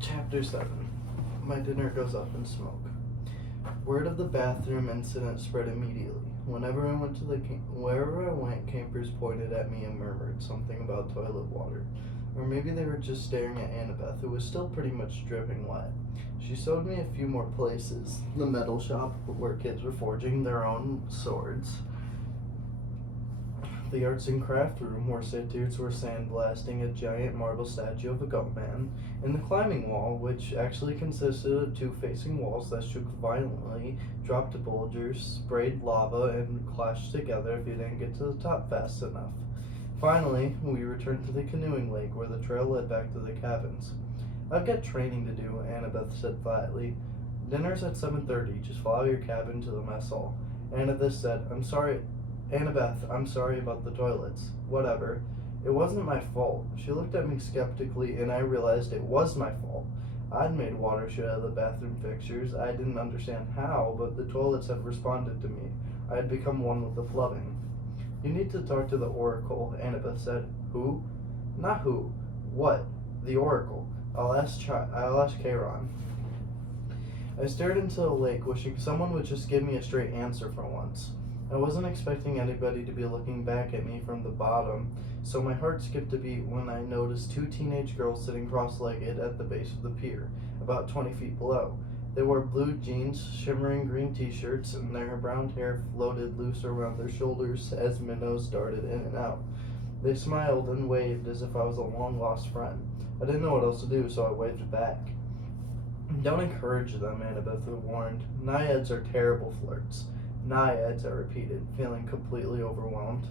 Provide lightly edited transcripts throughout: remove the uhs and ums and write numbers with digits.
Chapter 7. My dinner goes up in smoke. Word of the bathroom incident spread immediately. Wherever I went, campers pointed at me and murmured something about toilet water. Or maybe they were just staring at Annabeth, who was still pretty much dripping wet. She showed me a few more places. The metal shop, where kids were forging their own swords. The arts and craft room, where statues were sandblasting a giant marble statue of a goat man, and the climbing wall, which actually consisted of two facing walls that shook violently, dropped boulders, sprayed lava, and clashed together if you didn't get to the top fast enough. Finally, we returned to the canoeing lake, where the trail led back to the cabins. "I've got training to do," Annabeth said flatly. "Dinner's at 7:30. Just follow your cabin to the mess hall." Annabeth said, Annabeth, I'm sorry about the toilets. Whatever. It wasn't my fault." She looked at me skeptically, and I realized it was my fault. I'd made water shoot out of the bathroom fixtures. I didn't understand how, but the toilets had responded to me. I had become one with the plumbing. "You need to talk to the Oracle," Annabeth said. "Who?" "Not who. What? The Oracle. I'll ask Charon." I stared into the lake, wishing someone would just give me a straight answer for once. I wasn't expecting anybody to be looking back at me from the bottom, so my heart skipped a beat when I noticed two teenage girls sitting cross-legged at the base of the pier, about 20 feet below. They wore blue jeans, shimmering green t-shirts, and their brown hair floated loose around their shoulders as minnows darted in and out. They smiled and waved as if I was a long-lost friend. I didn't know what else to do, so I waved back. "Don't encourage them," Annabeth warned. "Naiads are terrible flirts." "Naiads," I repeated, feeling completely overwhelmed.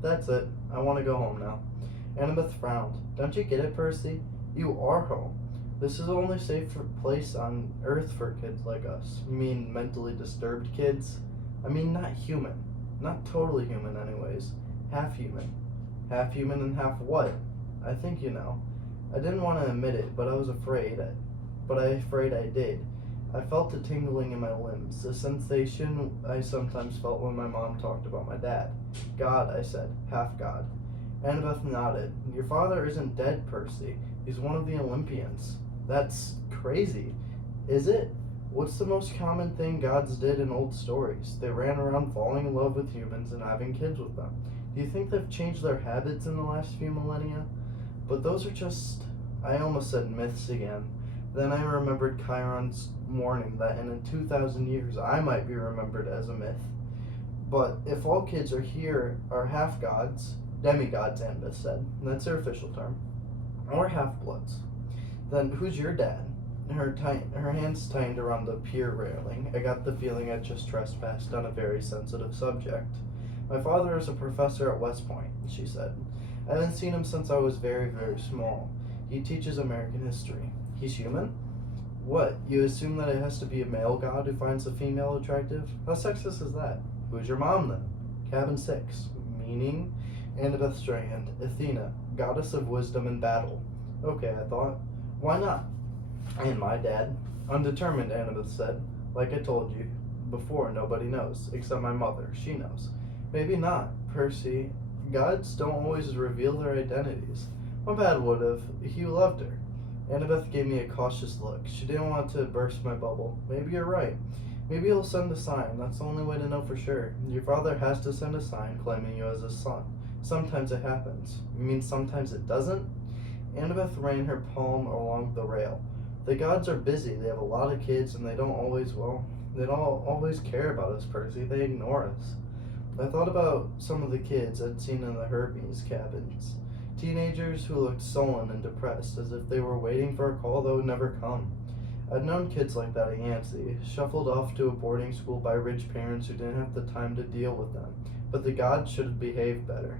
"That's it. I want to go home now." Annabeth frowned. "Don't you get it, Percy? You are home. This is the only safe place on Earth for kids like us." "You mean mentally disturbed kids?" "I mean not human. Not totally human, anyways. Half human." "Half human and half what?" "I think you know." I didn't want to admit it, but I was afraid. I did. I felt a tingling in my limbs, a sensation I sometimes felt when my mom talked about my dad. "God," I said, "half God." Annabeth nodded. "Your father isn't dead, Percy. He's one of the Olympians." "That's crazy." "Is it? What's the most common thing gods did in old stories? They ran around falling in love with humans and having kids with them. Do you think they've changed their habits in the last few millennia? But those are just..." I almost said myths again. Then I remembered Chiron's warning that in 2,000 years I might be remembered as a myth. "But if all kids are half-gods," demigods, Annabeth said. That's their official term. "Or half-bloods. Then who's your dad?" Her hands tightened around the pier railing. I got the feeling I'd just trespassed on a very sensitive subject. "My father is a professor at West Point," she said. "I haven't seen him since I was very, very small. He teaches American history." "He's human?" "What, you assume that it has to be a male god who finds a female attractive? How sexist is that?" "Who's your mom, then?" "Cabin 6. Meaning?" Annabeth straightened. "Athena, goddess of wisdom and battle." "Okay," I thought. "Why not?" "And my dad?" "Undetermined," Annabeth said. "Like I told you before, nobody knows, except my mother. She knows." "Maybe not, Percy. Gods don't always reveal their identities." "My dad would have. He loved her." Annabeth gave me a cautious look. She didn't want to burst my bubble. "Maybe you're right. Maybe he'll send a sign. That's the only way to know for sure. Your father has to send a sign claiming you as his son. Sometimes it happens." "You mean sometimes it doesn't?" Annabeth ran her palm along the rail. "The gods are busy. They have a lot of kids, and they don't always care about us, Percy. They ignore us." I thought about some of the kids I'd seen in the Hermes cabins. Teenagers who looked sullen and depressed, as if they were waiting for a call that would never come. I'd known kids like that at Yancey, shuffled off to a boarding school by rich parents who didn't have the time to deal with them. But the gods should have behaved better.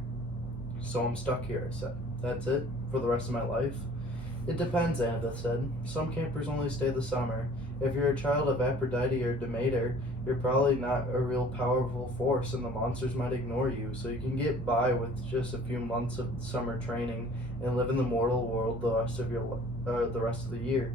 "So I'm stuck here," I said. "That's it? For the rest of my life?" "It depends," Annabeth said. "Some campers only stay the summer. If you're a child of Aphrodite or Demeter, you're probably not a real powerful force, and the monsters might ignore you, so you can get by with just a few months of summer training and live in the mortal world the rest of the year.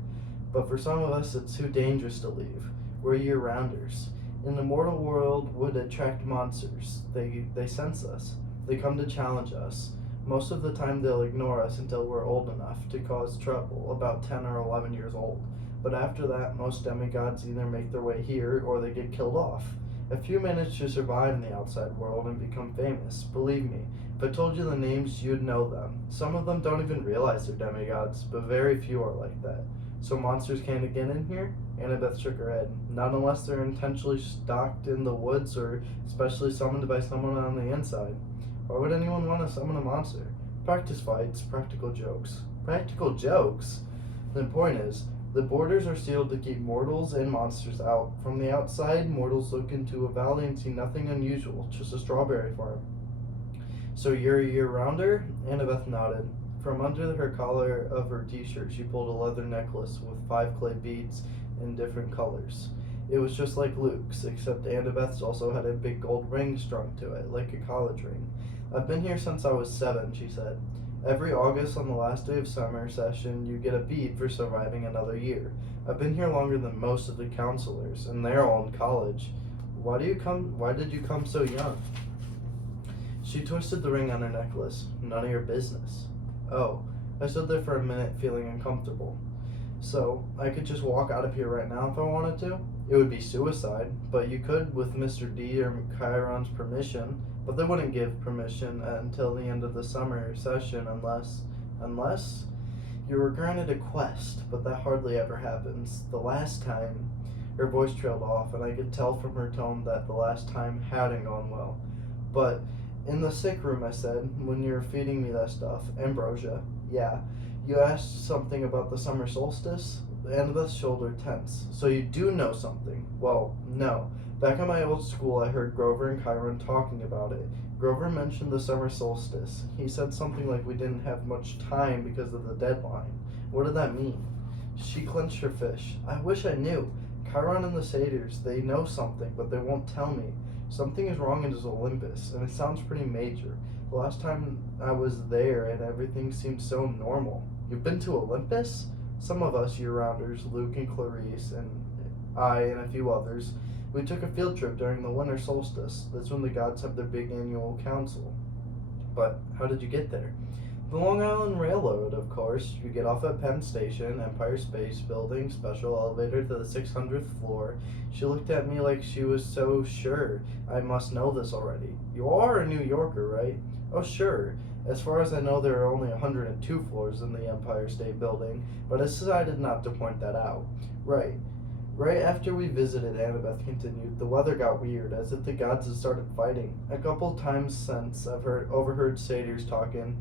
But for some of us, it's too dangerous to leave. We're year-rounders. In the mortal world would attract monsters. They sense us. They come to challenge us. Most of the time they'll ignore us until we're old enough to cause trouble, about 10 or 11 years old. But after that, most demigods either make their way here or they get killed off. A few manage to survive in the outside world and become famous. Believe me, if I told you the names, you'd know them. Some of them don't even realize they're demigods, but very few are like that. So monsters can't get in here? Annabeth shook her head. Not unless they're intentionally stalked in the woods or specially summoned by someone on the inside. Why would anyone want to summon a monster? Practice fights, practical jokes. Practical jokes? The point is, the borders are sealed to keep mortals and monsters out. From the outside, mortals look into a valley and see nothing unusual, just a strawberry farm. So you're a year-rounder? Annabeth nodded. From under her collar of her t-shirt, she pulled a leather necklace with 5 clay beads in different colors. It was just like Luke's, except Annabeth's also had a big gold ring strung to it, like a college ring. I've been here since I was 7, she said. Every August on the last day of summer session, you get a bead for surviving another year. I've been here longer than most of the counselors, and they're all in college. Why did you come so young? She twisted the ring on her necklace. None of your business. Oh, I stood there for a minute feeling uncomfortable. So, I could just walk out of here right now if I wanted to? It would be suicide, but you could with Mr. D or Chiron's permission, but they wouldn't give permission until the end of the summer session unless you were granted a quest, but that hardly ever happens. The last time, her voice trailed off, and I could tell from her tone that the last time hadn't gone well. But in the sick room, I said, when you were feeding me that stuff, ambrosia, yeah, you asked something about the summer solstice? Annabeth's shoulder tense. So you do know something? Well, no. Back at my old school, I heard Grover and Chiron talking about it. Grover mentioned the summer solstice. He said something like we didn't have much time because of the deadline. What did that mean? She clenched her fist. I wish I knew. Chiron and the satyrs, they know something, but they won't tell me. Something is wrong in his Olympus, and it sounds pretty major. The last time I was there and everything seemed so normal. You've been to Olympus? Some of us year-rounders, Luke and Clarice, and I and a few others, we took a field trip during the winter solstice. That's when the gods have their big annual council. But how did you get there? The Long Island Railroad, of course. You get off at Penn Station, Empire Space Building, special elevator to the 600th floor. She looked at me like she was so sure I must know this already. You are a New Yorker, right? Oh, sure. As far as I know, there are only 102 floors in the Empire State Building, but I decided not to point that out. Right. Right after we visited, Annabeth continued, the weather got weird, as if the gods had started fighting. A couple times since, I've overheard satyrs talking.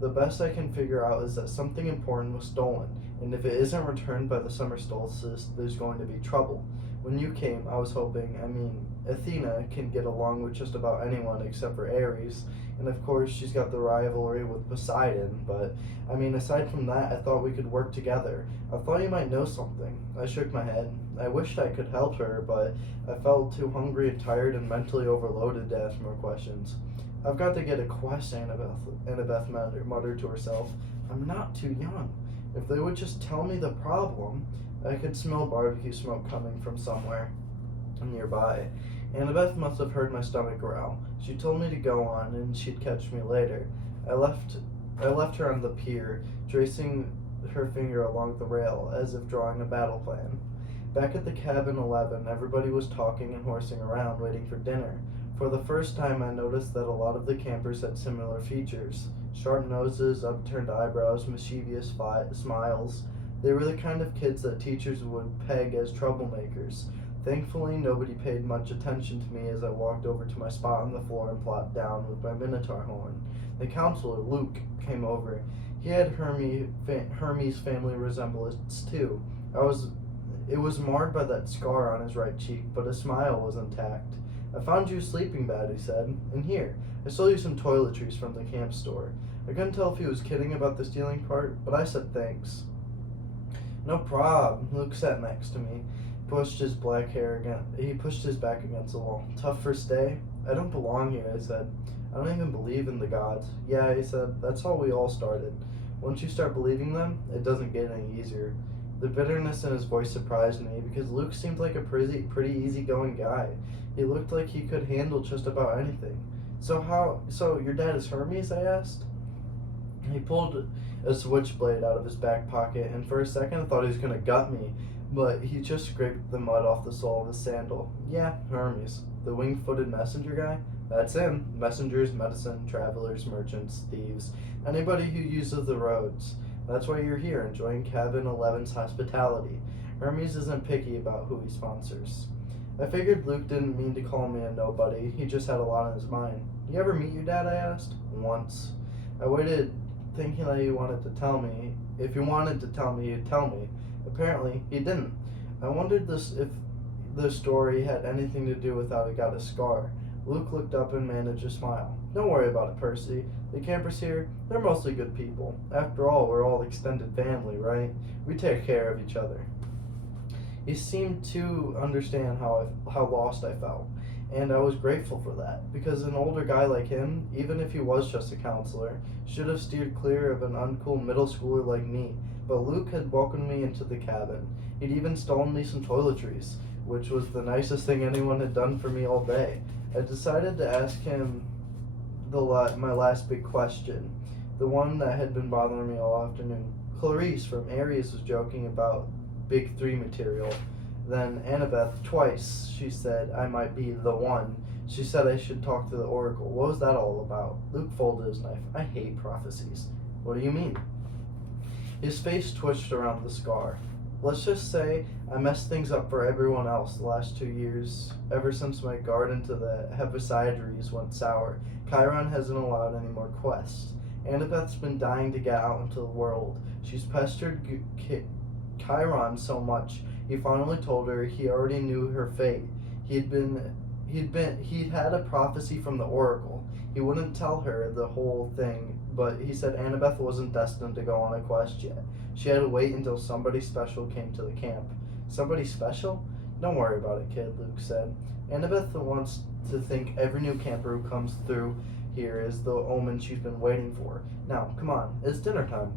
The best I can figure out is that something important was stolen, and if it isn't returned by the summer solstice, there's going to be trouble. When you came, I was hoping, Athena can get along with just about anyone except for Ares, and of course she's got the rivalry with Poseidon, but, aside from that, I thought we could work together. I thought you might know something. I shook my head. I wished I could help her, but I felt too hungry and tired and mentally overloaded to ask more questions. I've got to get a quest, Annabeth muttered to herself. I'm not too young. If they would just tell me the problem. I could smell barbecue smoke coming from somewhere nearby. Annabeth must have heard my stomach growl. She told me to go on, and she'd catch me later. I left her on the pier, tracing her finger along the rail, as if drawing a battle plan. Back at the cabin 11, everybody was talking and horsing around, waiting for dinner. For the first time, I noticed that a lot of the campers had similar features. Sharp noses, upturned eyebrows, mischievous smiles. They were the kind of kids that teachers would peg as troublemakers. Thankfully, nobody paid much attention to me as I walked over to my spot on the floor and plopped down with my minotaur horn. The counselor, Luke, came over. He had Hermes family resemblance too. It was marred by that scar on his right cheek, but his smile was intact. I found you a sleeping bag, he said. And here, I stole you some toiletries from the camp store. I couldn't tell if he was kidding about the stealing part, but I said thanks. No prob. Luke sat next to me. He pushed his back against the wall. Tough first day? I don't belong here, I said. I don't even believe in the gods. Yeah, he said, that's how we all started. Once you start believing them, it doesn't get any easier. The bitterness in his voice surprised me, because Luke seemed like a pretty easygoing guy. He looked like he could handle just about anything. So your dad is Hermes? I asked. He pulled a switchblade out of his back pocket, and for a second I thought he was gonna gut me, but he just scraped the mud off the sole of his sandal. Yeah, Hermes. The wing-footed messenger guy? That's him. Messengers, medicine, travelers, merchants, thieves, anybody who uses the roads. That's why you're here, enjoying Cabin 11's hospitality. Hermes isn't picky about who he sponsors. I figured Luke didn't mean to call me a nobody. He just had a lot on his mind. You ever meet your dad? I asked. Once. I waited, thinking that he wanted to tell me. If he wanted to tell me, he'd tell me. Apparently, he didn't. I wondered if the story had anything to do with how he got a scar. Luke looked up and managed a smile. Don't worry about it, Percy. The campers here, they're mostly good people. After all, we're all extended family, right? We take care of each other. He seemed to understand how lost I felt, and I was grateful for that, because an older guy like him, even if he was just a counselor, should have steered clear of an uncool middle schooler like me. But Luke had welcomed me into the cabin. He'd even stolen me some toiletries, which was the nicest thing anyone had done for me all day. I decided to ask him my last big question, the one that had been bothering me all afternoon. Clarice from Aries was joking about Big 3 material. Then Annabeth, twice, she said I might be the one. She said I should talk to the Oracle. What was that all about? Luke folded his knife. I hate prophecies. What do you mean? His face twitched around the scar. Let's just say I messed things up for everyone else the last 2 years, ever since my garden to the Hephisides went sour. Chiron hasn't allowed any more quests. Annabeth's been dying to get out into the world. She's pestered Chiron so much, he finally told her he already knew her fate. He'd had a prophecy from the Oracle. He wouldn't tell her the whole thing, but he said Annabeth wasn't destined to go on a quest yet. She had to wait until somebody special came to the camp. Somebody special? Don't worry about it, kid, Luke said. Annabeth wants to think every new camper who comes through here is the omen she's been waiting for. Now, come on, it's dinner time.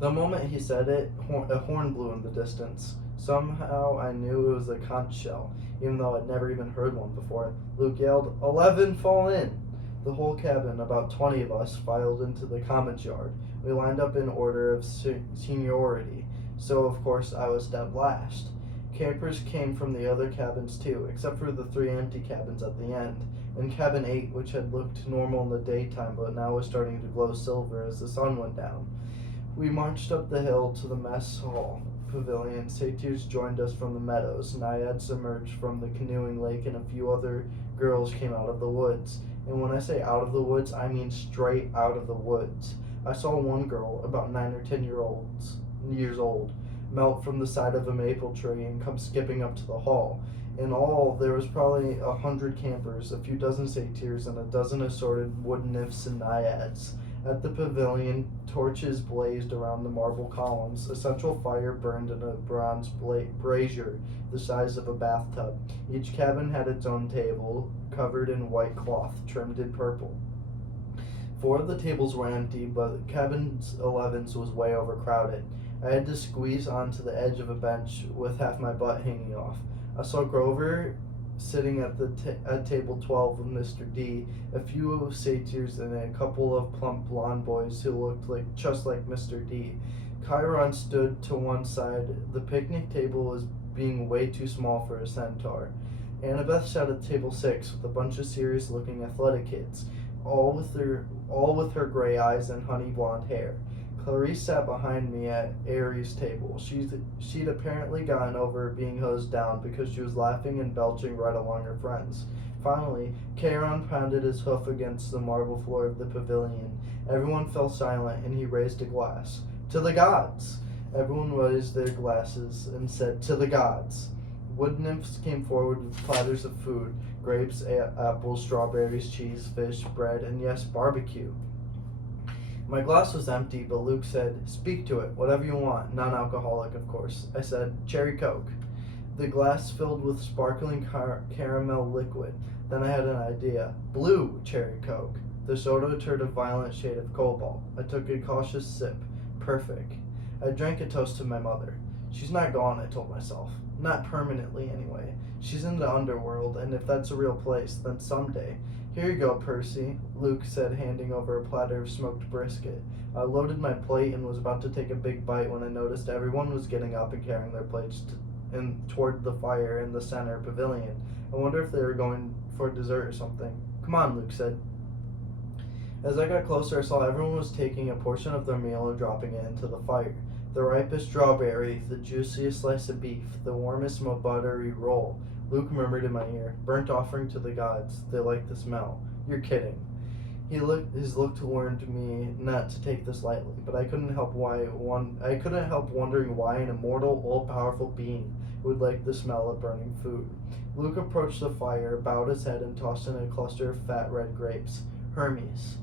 The moment he said it, a horn blew in the distance. Somehow I knew it was a conch shell, even though I'd never even heard one before. Luke yelled, 11, fall in! The whole cabin, about 20 of us, filed into the commons yard. We lined up in order of seniority, so of course I was dead last. Campers came from the other cabins too, except for the 3 empty cabins at the end, and cabin 8, which had looked normal in the daytime but now was starting to glow silver as the sun went down. We marched up the hill to the mess hall pavilion. Satyrs joined us from the meadows. Naiads emerged from the canoeing lake, and a few other girls came out of the woods. And when I say out of the woods, I mean straight out of the woods. I saw one girl, about 9 or 10 years old, melt from the side of a maple tree and come skipping up to the hall. In all, there was probably 100 campers, a few dozen satyrs, and a dozen assorted wood nymphs and naiads. At the pavilion, torches blazed around the marble columns. A central fire burned in a bronze brazier the size of a bathtub. Each cabin had its own table, covered in white cloth, trimmed in purple. 4 of the tables were empty, but cabin 11's was way overcrowded. I had to squeeze onto the edge of a bench with half my butt hanging off. I saw Grover sitting at table 12 with Mr. D, a few satyrs, and a couple of plump blonde boys who looked just like Mr. D. Chiron stood to one side. The picnic table was being way too small for a centaur. Annabeth sat at table 6 with a bunch of serious-looking athletic kids, all with her gray eyes and honey blonde hair. Clarice sat behind me at Aries' table. She'd apparently gotten over being hosed down because she was laughing and belching right along her friends. Finally, Chiron pounded his hoof against the marble floor of the pavilion. Everyone fell silent, and he raised a glass. To the gods! Everyone raised their glasses and said, to the gods! Wood nymphs came forward with platters of food, grapes, apples, strawberries, cheese, fish, bread, and yes, barbecue. My glass was empty, but Luke said, speak to it, whatever you want, non-alcoholic, of course. I said, cherry Coke. The glass filled with sparkling caramel liquid. Then I had an idea. Blue cherry Coke. The soda turned a violent shade of cobalt. I took a cautious sip. Perfect. I drank a toast to my mother. She's not gone, I told myself. Not permanently, anyway. She's in the underworld, and if that's a real place, then someday. Here you go, Percy, Luke said, handing over a platter of smoked brisket. I loaded my plate and was about to take a big bite when I noticed everyone was getting up and carrying their plates toward the fire in the center pavilion. I wonder if they were going for dessert or something. Come on, Luke said. As I got closer, I saw everyone was taking a portion of their meal and dropping it into the fire. The ripest strawberry, the juiciest slice of beef, the warmest, most buttery roll. Luke murmured in my ear, "Burnt offering to the gods. They like the smell." You're kidding. His look warned me not to take this lightly, but I couldn't help wondering why an immortal, all-powerful being would like the smell of burning food. Luke approached the fire, bowed his head, and tossed in a cluster of fat red grapes. Hermes.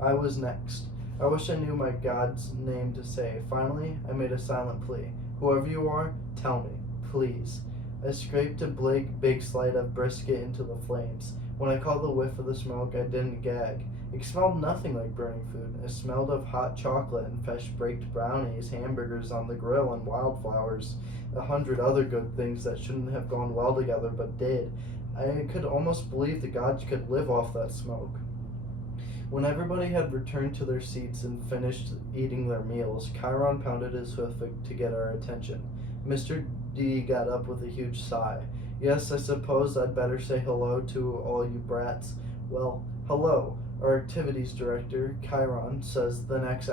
I was next. I wish I knew my god's name to say. Finally, I made a silent plea. Whoever you are, tell me, please. I scraped a big slide of brisket into the flames. When I caught the whiff of the smoke, I didn't gag. It smelled nothing like burning food. It smelled of hot chocolate and fresh-baked brownies, hamburgers on the grill, and wildflowers. 100 other good things that shouldn't have gone well together, but did. I could almost believe the gods could live off that smoke. When everybody had returned to their seats and finished eating their meals, Chiron pounded his hoof to get our attention. Mr. D got up with a huge sigh. Yes, I suppose I'd better say hello to all you brats. Well, hello. Our activities director, Chiron, says the next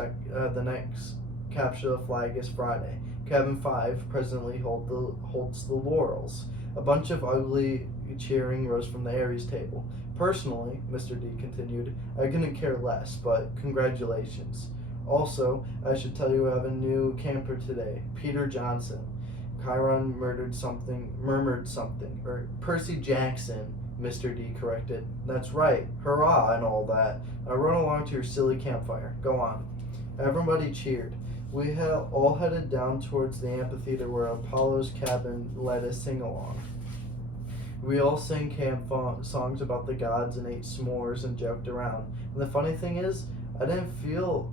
capture the flag is Friday. Cabin 5 presently holds the laurels. A bunch of ugly cheering rose from the Ares table. Personally, Mr. D continued, I couldn't care less, but congratulations. Also, I should tell you I have a new camper today, Peter Johnson. Chiron murmured something, Percy Jackson, Mr. D corrected. That's right, hurrah and all that. Now run along to your silly campfire. Go on. Everybody cheered. We had all headed down towards the amphitheater where Apollo's cabin led a sing-along. We all sang camp songs about the gods and ate s'mores and joked around. And the funny thing is, I didn't feel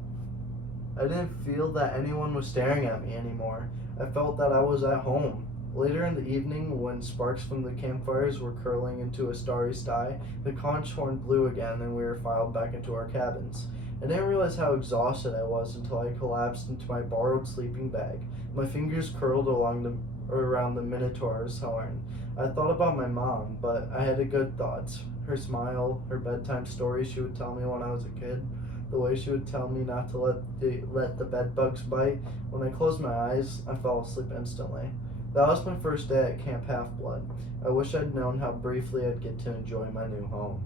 that anyone was staring at me anymore. I felt that I was at home. Later in the evening, when sparks from the campfires were curling into a starry sky, the conch horn blew again and we were filed back into our cabins. I didn't realize how exhausted I was until I collapsed into my borrowed sleeping bag. My fingers curled around the Minotaur's horn. I thought about my mom, but I had good thoughts. Her smile, her bedtime stories she would tell me when I was a kid, the way she would tell me not to let the bed bugs bite. When I closed my eyes, I fell asleep instantly. That was my first day at Camp Half-Blood. I wish I'd known how briefly I'd get to enjoy my new home.